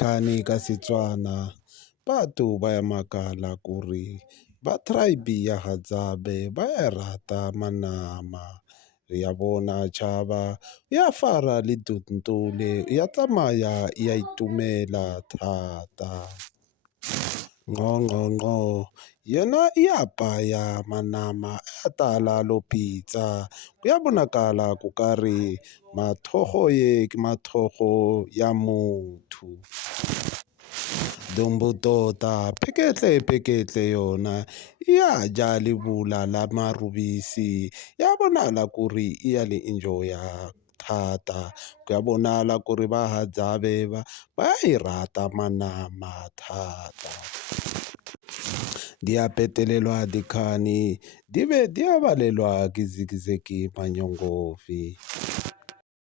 khani ka Setswana batho ba ya makala ku ri ba tribe ya Hadzabe ba ya rata manama ya bona chava ya fara le tuntule ya tsamaya ya itumela thata ngqongqongqo yena iyabhaya manama atala lo pizza kuyabonakala ku karhi mathorho ya muthu Dombotota pheketlepheketle yona ya dya livula la marubisi ya vonala ku ri i ya le enjoya thata ku ya vonala ku ri va Hadzabe va yi rata manama thata di ya petelelwa dikhani di ya valelwa ke Zikizeki Manyongovi.